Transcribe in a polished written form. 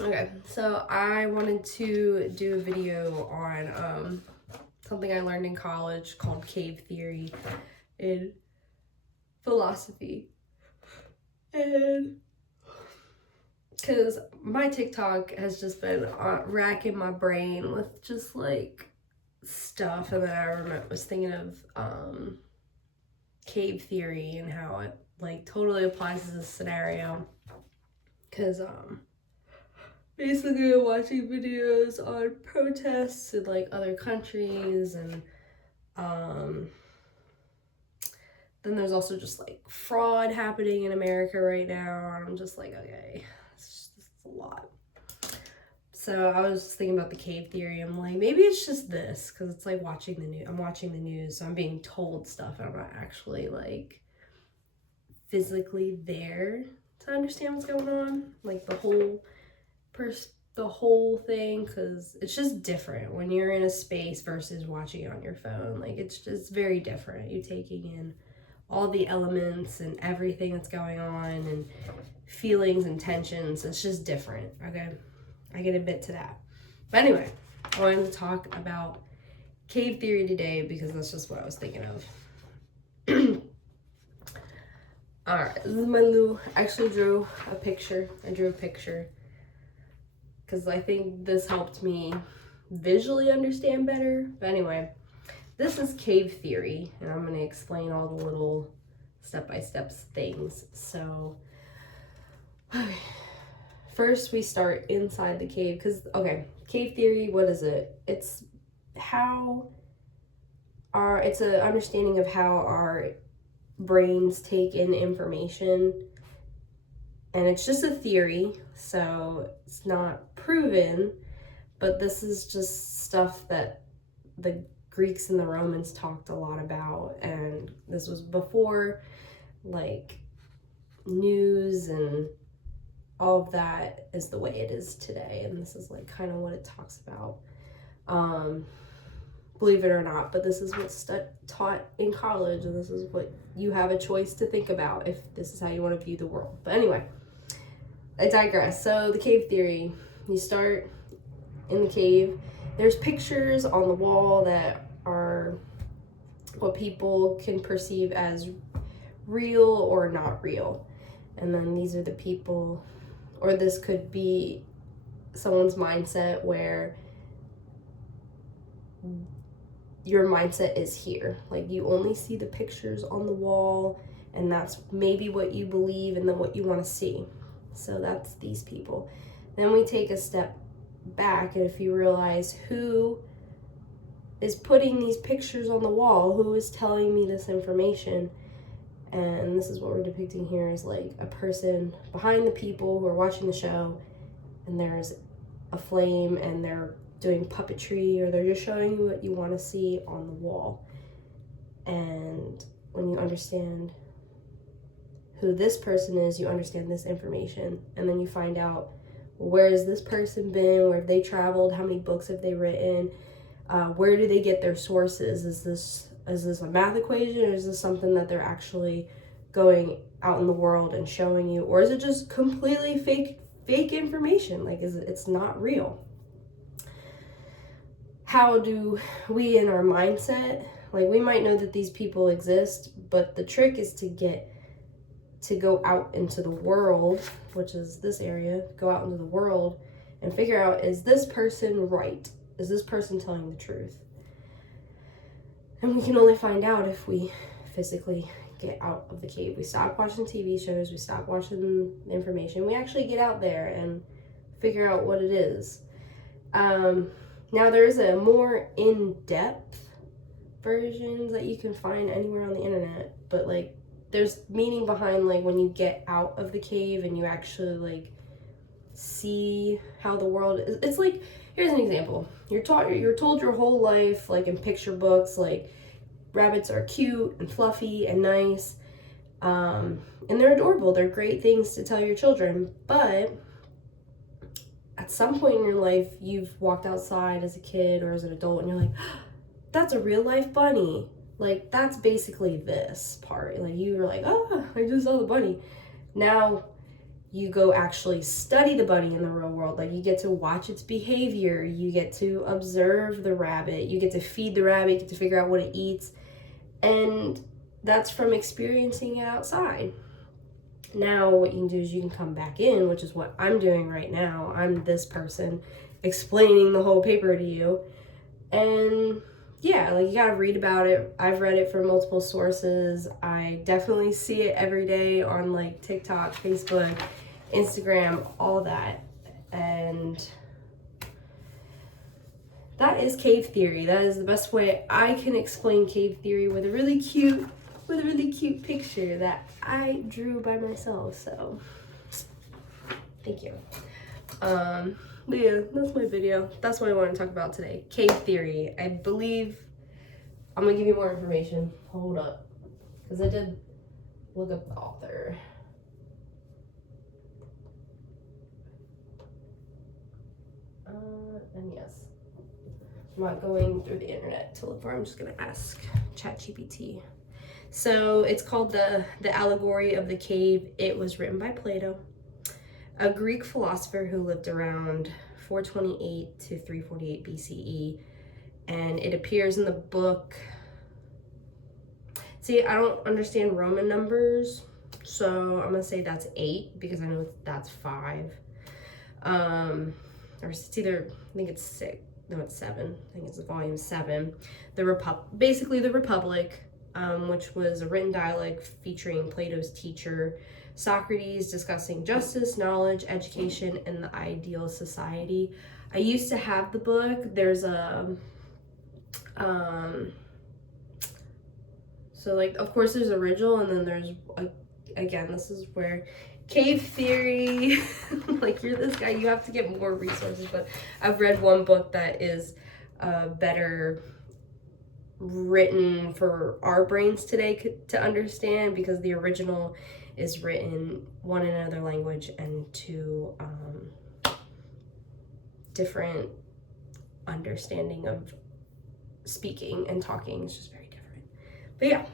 Okay, so I wanted to do a video on something I learned in college called cave theory in philosophy. And because my TikTok has just been racking my brain with just like stuff, and then I was thinking of cave theory and how it like totally applies to this scenario. Because basically watching videos on protests in like other countries, and um then there's also just like fraud happening in America right now, and I'm just like, okay, it's a lot. So I was just thinking about the cave theory. I'm like, maybe it's just this, because it's like watching the news. I'm watching the news, so I'm being told stuff, and I'm not actually like physically there to understand what's going on, like the whole thing, because it's just different when you're in a space versus watching it on your phone. Like it's just very different. You're taking in all the elements and everything that's going on and feelings and tensions. It's just different. Okay, I can admit to that. But anyway, I wanted to talk about cave theory today because that's just what I was thinking of. Alright, this is my little, I actually drew a picture. I drew a picture because I think this helped me visually understand better. But anyway, this is cave theory, and I'm going to explain all the little step-by-step things. So, first we start inside the cave, because, okay, cave theory, what is it? It's an understanding of how our brains take in information, and it's just a theory, so it's not proven, but this is just stuff that the Greeks and the Romans talked a lot about, and this was before like news and all of that is the way it is today, and this is like kind of what it talks about. Believe it or not, but this is what's taught in college, and this is what you have a choice to think about if this is how you want to view the world. But anyway, I digress. So the cave theory, you start in the cave. There's pictures on the wall that are what people can perceive as real or not real. And then these are the people, or this could be someone's mindset where your mindset is here. Like you only see the pictures on the wall, and that's maybe what you believe and then what you want to see. So that's these people. Then we take a step back, and if you realize who is putting these pictures on the wall, who is telling me this information, and this is what we're depicting here, is like a person behind the people who are watching the show, and there's a flame, and they're doing puppetry, or they're just showing you what you want to see on the wall. And when you understand who this person is, you understand this information, and then you find out, where has this person been, where have they traveled, how many books have they written, where do they get their sources? Is this a math equation, or is this something that they're actually going out in the world and showing you, or is it just completely fake information? Like, it's not real? How do we, in our mindset, like, we might know that these people exist, but the trick is to go out into the world, which is this area, go out into the world and figure out, is this person right? Is this person telling the truth? And we can only find out if we physically get out of the cave. We stop watching TV shows, we stop watching information, we actually get out there and figure out what it is. Now there's a more in-depth version that you can find anywhere on the internet, but like there's meaning behind like when you get out of the cave and you actually like see how the world is. It's like, here's an example. You're told your whole life, like in picture books, like rabbits are cute and fluffy and nice, and they're adorable. They're great things to tell your children, but at some point in your life, you've walked outside as a kid or as an adult, and you're like, that's a real life bunny. Like, that's basically this part. Like, you were like, oh, I just saw the bunny. Now, you go actually study the bunny in the real world. Like, you get to watch its behavior, you get to observe the rabbit, you get to feed the rabbit, you get to figure out what it eats, and that's from experiencing it outside. Now what you can do is you can come back in, which is what I'm doing right now. I'm this person explaining the whole paper to you, and yeah, like, you gotta read about it. I've read it from multiple sources. I definitely see it every day on like TikTok, Facebook, Instagram, all that. And that is cave theory. That is the best way I can explain cave theory, with a really cute picture that I drew by myself. So thank you. But yeah, that's my video. That's what I want to talk about today. Cave theory. I believe I'm gonna give you more information. Hold up, because I did look up the author. And yes, I'm not going through the internet to look for it. I'm just gonna ask ChatGPT. So it's called the Allegory of the Cave. It was written by Plato, a Greek philosopher who lived around 428 to 348 BCE, and it appears in the book. See, I don't understand Roman numbers, so I'm gonna say that's 8, because I know that's 5. Or it's either, I think it's 6. No, it's 7. I think it's volume 7. Basically the Republic, which was a written dialogue featuring Plato's teacher Socrates, discussing justice, knowledge, education, and the ideal society. I used to have the book. There's a so, like, of course there's original, and then there's again, this is where cave theory, like, you're this guy, you have to get more resources. But I've read one book that is better written for our brains today to understand, because the original is written, one, in another language, and two, different understanding of speaking and talking. It's just very different. But yeah,